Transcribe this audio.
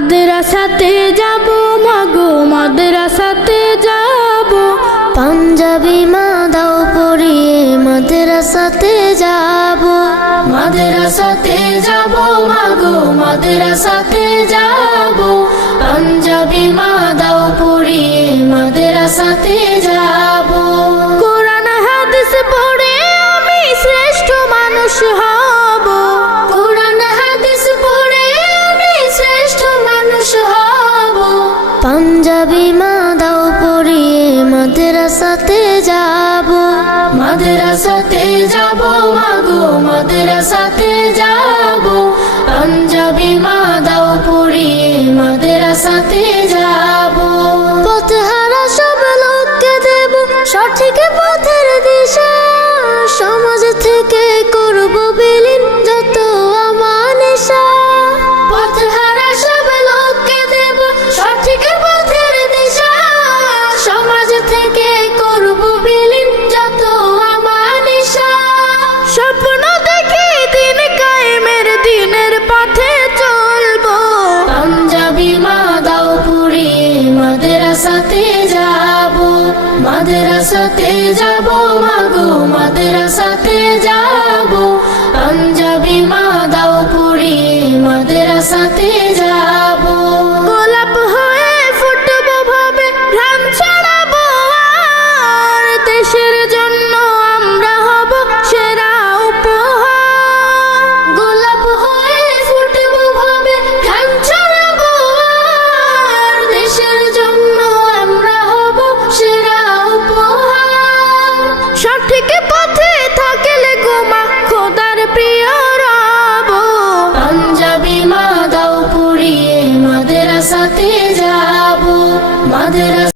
মাদ্রাসাতে যাব মাগো মাদ্রাসাতে যাব, পাঞ্জাবি মা দাও পরিয়ে মাদ্রাসাতে যাব। মাদ্রাসাতে যাব মাগো মাদ্রাসাতে যাব, পাঞ্জাবি মা দাও পরিয়ে মাদ্রাসাতে যাব। কোরআন হাদিস পড়ে আমি শ্রেষ্ঠ মানুষ হব, কোরআন হাদিস পড়ে আমি শ্রেষ্ঠ মানুষ হব। পাঞ্জাবি মা দাও পরিয়ে মাদ্রাসাতে যাব। মাদ্রাসাতে যাব মাগো মাদ্রাসাতে যাব, পাঞ্জাবি মা দাও পরিয়ে মাদ্রাসাতে যাব। পথহারা সব লোককে দেব সঠিক পথের দিশা, সমাজ থেকে করব বিলীন যত আমানিশা। পথহারা সব লোককে দেব সঠিক পথের দিশা, সমাজ থেকে করব বিলীন যত আমানিশা। স্বপ্ন দেখি দিন কায়েমের দিনের পথে চলবো, পাঞ্জাবি মা দাও পরিয়ে মাদ্রাসাতে যাব। মাদ্রাসাতে যাব মাগো মাদ্রাসাতে যাব, পাঞ্জাবি মা দাও পরিয়ে মাদ্রাসাতে যাব। গোলাপ হয়ে ফুটবো ভাবে ঘ্রাণ ছড়াবো, আর দেশের জন্য আমরা হব সেরা উপহার। গোলাপ হয়ে ফুটবো ভাবে ঘ্রাণ ছড়াবো, আর দেশের জন্য আমরা হব সেরা উপহার। সঠিক পথে থাকলে গোমা খোদার প্রিয় রব, পাঞ্জাবি মা দাও পরিয়ে মাদ্রাসাতে যাব। মাদ্রাসা